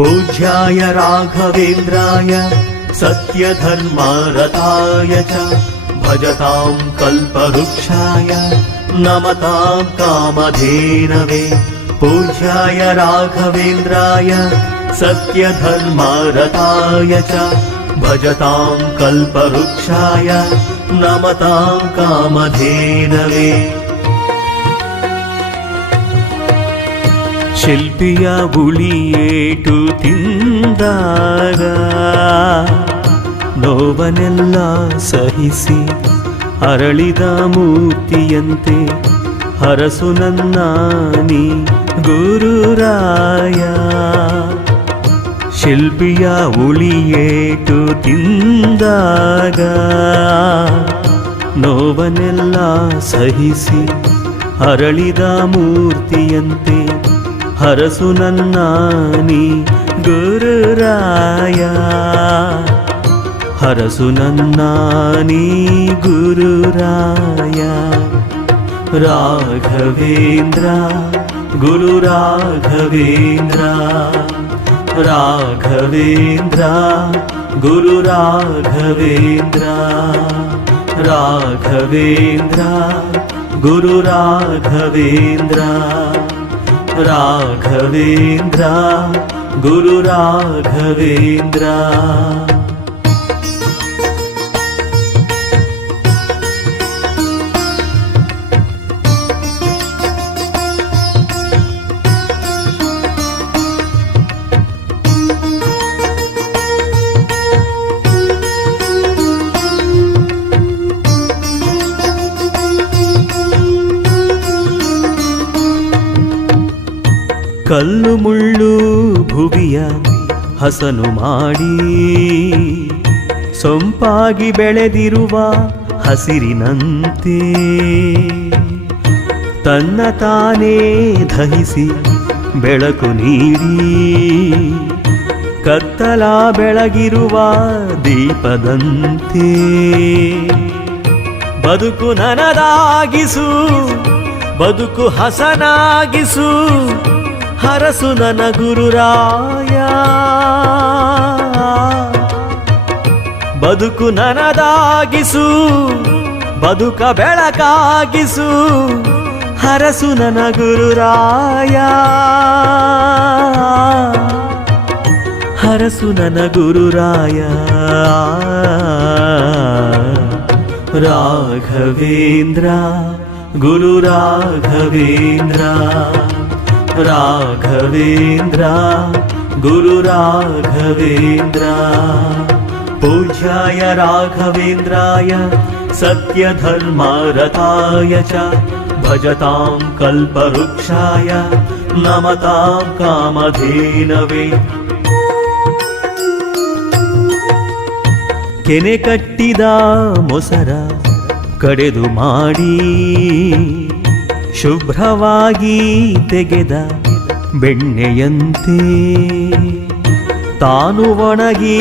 पूज्याय राघवेन्द्राय सत्यधर्मारताय च भजतां कल्पवृक्षाय नमतां कामधेनवे। पूज्याय राघवेन्द्राय सत्यधर्मारताय च भजतां कल्पवृक्षाय नमतां कामधेनवे ಶಿಲ್ಪಿಯ ಉಳಿಯೇಟು ತಿಂದಾಗ ನೋವನೆಲ್ಲ ಸಹಿಸಿ ಅರಳಿದ ಮೂರ್ತಿಯಂತೆ, ಹರಸು ನನ್ನಾನಿ ಗುರುರಾಯ ಶಿಲ್ಪಿಯ ಉಳಿಯೇಟು ತಿಂದಾಗ ನೋವನೆಲ್ಲ ಸಹಿಸಿ ಅರಳಿದ ಮೂರ್ತಿಯಂತೆ హరసునన్నాని గురురాయా హరసునన్నాని గురురాయా రాఘవేంద్ర గురు రాఘవేంద్ర. రాఘవేంద్ర గురు రాఘవేంద్ర. రాఘవేంద్ర గురు రాఘవేంద్ర. राघवेन्द्रा गुरुराघवेन्द्रा ಕಲ್ಲು ಮುಳ್ಳು ಭುವಿಯ ಹಸನು ಮಾಡಿ ಸೊಂಪಾಗಿ ಬೆಳೆದಿರುವ ಹಸಿರಿನಂತೆ ತನ್ನ ತಾನೇ ದಹಿಸಿ ಬೆಳಕು ನೀಡಿ ಕತ್ತಲ ಬೆಳಗಿರುವ ದೀಪದಂತೆ ಬದುಕು ನನದಾಗಿಸು, ಬದುಕು ಹಸನಾಗಿಸು. ಹರಸು ನನ ಗುರುರಾಯ. ಬದುಕು ನನದಾಗಿಸು, ಬದುಕ ಬೆಳಕಾಗಿಸು, ಹರಸು ನನ ಗುರುರಾಯ. ಹರಸು ನನ ಗುರುರಾಯ. ರಾಘವೇಂದ್ರ ಗುರು ರಾಘವೇಂದ್ರ ರಾಘವೇಂದ್ರ ಗುರು ರಾಘವೇಂದ್ರ पूज्याय राघवेन्द्राय सत्यधर्मरताय च भजतां कल्पवृक्षाय नमतां कामधेनवे ಕೆನೆ ಕಟ್ಟಿದ ಮೊಸರ ಕಡೆದು ಮಾಡಿ ಶುಭ್ರವಾಗಿ ತೆಗೆದ ಬೆಣ್ಣೆಯಂತೆ ತಾನು ಒಣಗಿ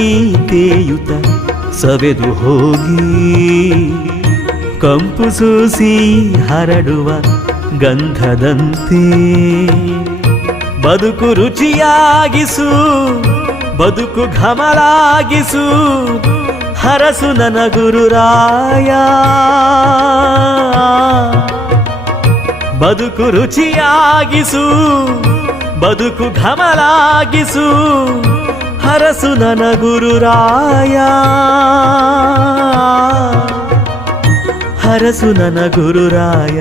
ತೇಯುತ ಸವೆದು ಹೋಗಿ ಕಂಪು ಸೂಸಿ ಹರಡುವ ಗಂಧದಂತೆ. ಬದುಕು ರುಚಿಯಾಗಿಸು, ಬದುಕು ಘಮಲಾಗಿಸು, ಹರಸು ನನ ಗುರುರಾಯ ಬದುಕು ರುಚಿಯಾಗಿಸು ಬದುಕು ಘಮಲಾಗಿಸು ಹರಸು ನನ ಗುರುರಾಯ ಹರಸು ನನ ಗುರುರಾಯ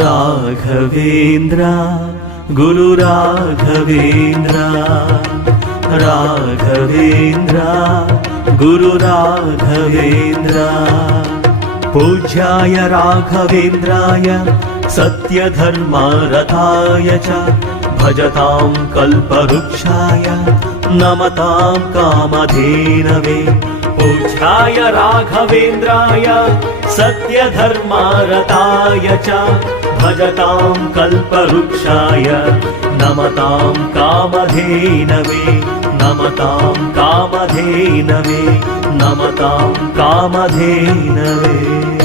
ರಾಘವೇಂದ್ರ ಗುರು ರಾಘವೇಂದ್ರ ರಾಘವೇಂದ್ರ ಗುರು ರಾಘವೇಂದ್ರ पूज्याय राघवेन्द्राय सत्यधर्मरताय च भजतां कल्पवृक्षाय नमतां कामधेनवे पूज्याय राघवेन्द्राय सत्यधर्मरताय च भजतां कल्पवृक्षाय नमतां कामधेनवे नमतां कामधेनवे नमतां कामधेनवे